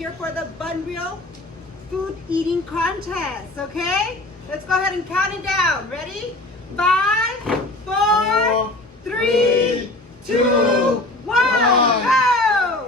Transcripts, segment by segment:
here for the Bun Reel Food Eating Contest, okay? Let's go ahead and count it down. Ready? 5, 4, 3, 2, 1, go!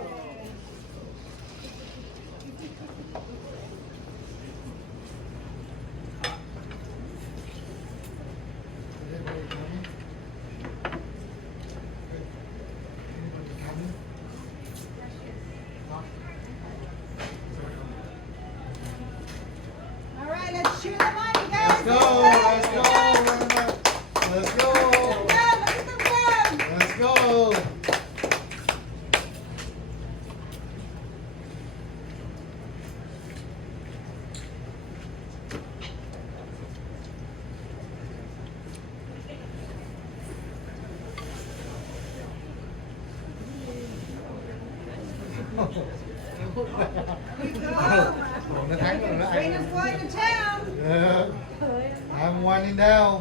All right, let's cheer them on, you guys. Let's go, let's go, let's go. Look at them go. Let's go. Nó thắng rồi đó. Raina's going to town. Yeah. I'm winding down.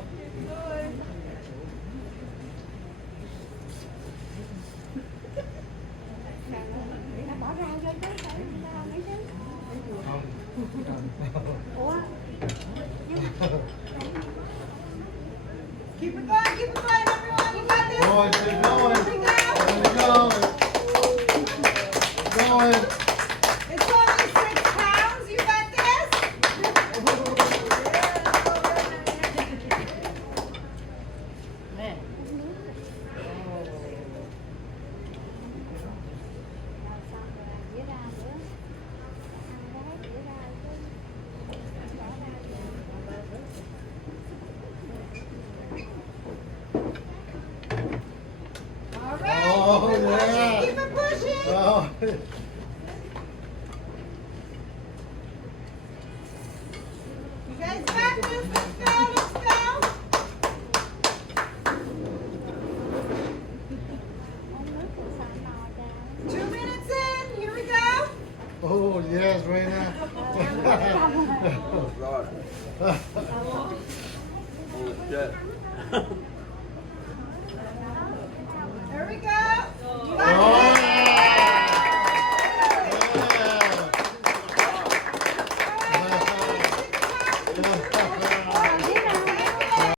Keep it going, everyone. You got this. Going, keep going. Here we go. Keep going. Keep going. It's only 6 pounds. You got this. All right. Oh, keep it yeah. pushing. Keep it pushing. Oh. You guys got this. Let's go. Let's go. Two minutes in. Here we go. Oh, yes, Raina. Oh, God. Holy shit.